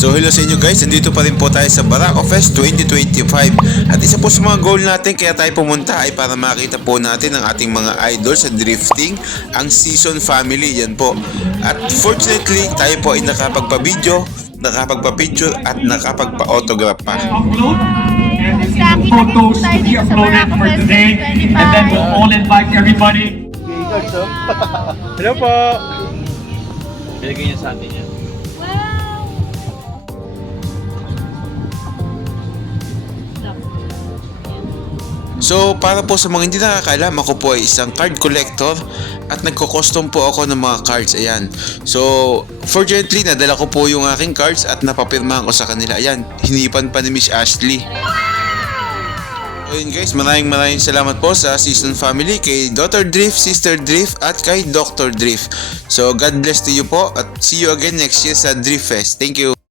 So hello sa inyo guys, nandito pa rin po tayo sa Barako Fest 2025. At isa po sa mga goal natin kaya tayo pumunta ay para makita po natin ang ating mga idol sa drifting, ang Season Family, yan po. At fortunately, tayo po ay nakapagpa-video, nakapagpa-picture at nakapagpa-autograph pa. Photos to be uploaded for today, and then we'll all invite everybody. Hello po! Bilagay niya sa atin yan. So para po sa mga hindi nakakaalam, ako po ay isang card collector at nagko-custom po ako ng mga cards. Ayan. So fortunately, nadala ko po yung aking cards at napapirmahan ko sa kanila. Ayan, hinipan pa ni Miss Ashley. So yun guys, maraming salamat po sa Season Family, kay Daughter Drift, Sister Drift at kay Dr. Drift. So God bless to you po at see you again next year sa Drift Fest. Thank you!